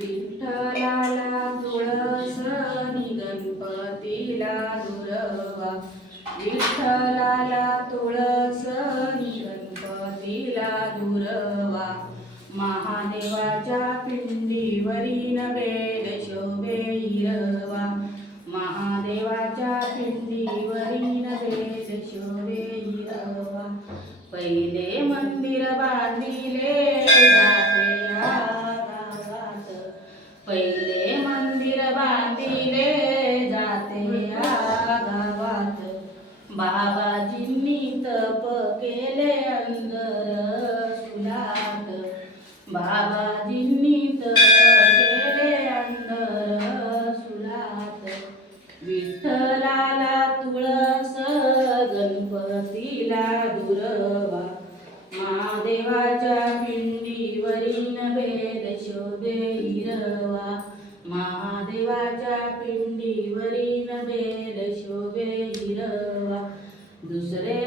विठ्ठलाला तुळस नि गणपतीला दुर्वा. विठ्ठलाला तुळस नि गणपतीला दुर्वा. महादेवाच्या पिंडीवरी वेद शोभे हिरवा. महादेवाच्या पिंडीवरी वेद शोभे हिरवा. पहिले मंदिर बांधिले जाते या गावात. पहिले मंदिर बांधिले जाते या गावात. बाबाजींनी तप केले अंदर सुलात. बाबाजींनी तप केले अंदर सुलात. विठ्ठलाला तुळस गणपतीला दुर्वा. महादेवाच्या पिंडीवरील वेद शोभे हिरवा. महादेवाच्या पिंडीवरील वेद शोभे हिरवा. दुसरे